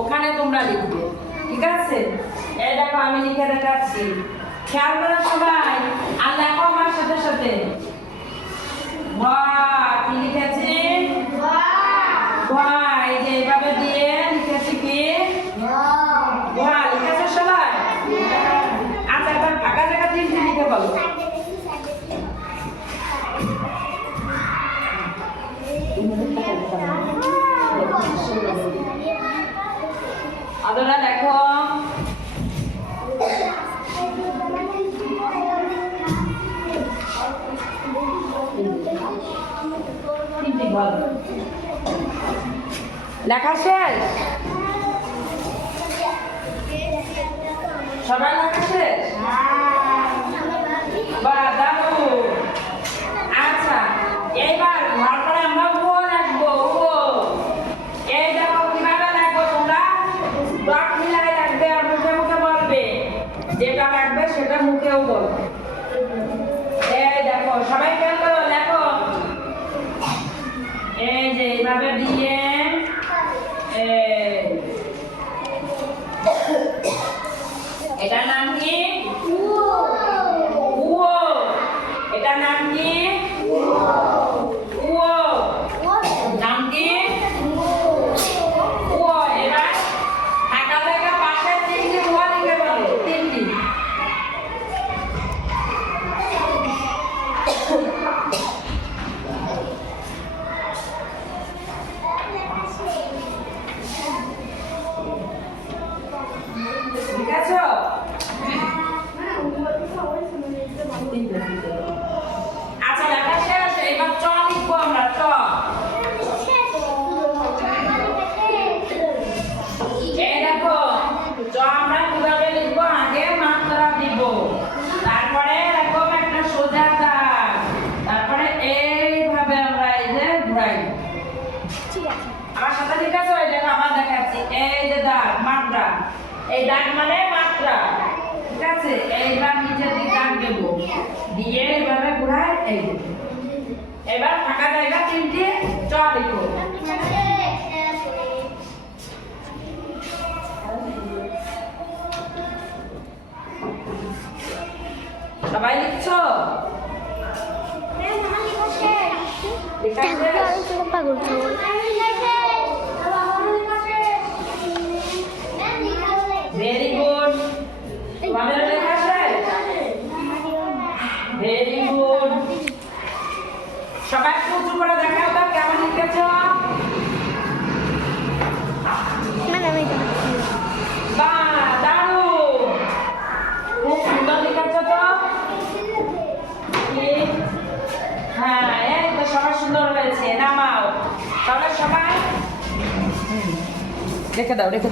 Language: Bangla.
ওখানে তোমরা লিখবে ঠিক আছে? এই দেখো আমি লিখে দেখাচ্ছি। খেয়াল করো সবাই আর লেখো আমার সাথে সাথে। কি লিখেছি? বাহ এই যে এইভাবে দিয়ে লিখেছি কি? বাহ লিখেছো সবাই? আচ্ছা ফাঁকা জায়গা তিনটে লিখে বলো। আদরা দেখো তিনটে বলো। লেখা শেষ? সবাই লেখা শেষ? বা দাদু আচ্ছা এইবার ঘর করে আমরা ও লাগবো ও এই দেখো কীভাবে লাগবো তোমরা ডট মিলাই লাগবে আর মুখে মুখে বলবে। যেটা রাখবে সেটা মুখেও বলবে। এই দেখো, সবাই খেয়াল করো, লেখো। এই যে, এইভাবে দিয়ে এই। এটার নাম কি কুয়ো এটার নাম কি কুয়ো নাম কি কুয়ো এবার ফাঁকা জায়গা পাশে তিনটি কুয়া লিখে বলো তিনটি ঠিক আছে আচ্ছা চ লিখব আমরা এই আমরা লিখব? আগে দিব। তারপরে এরকম একটা সোজা দাগ তারপরে এইভাবে আমরা এই যে আমার ঠিক আছে? আবার দেখাচ্ছি। এই মাত্রা। এই দাগ মানে মাত্রা। ঠিক আছে? এইবার দাগ দেবো দিয়ে এইভাবে ঘুরাই এই এবার ফাঁকা জায়গা তিনটে চ লিখো সবাই লিখছো? লেখা পাগল ভেরি গুড তোমাদের লেখা শেষ ভেরি গুড সবাই উঁচু করে দেখাও তো কেমন লিখেছ সবাই সুন্দর হয়েছে নামাও তাহলে সবাই রেখে দাও রেখে দাও।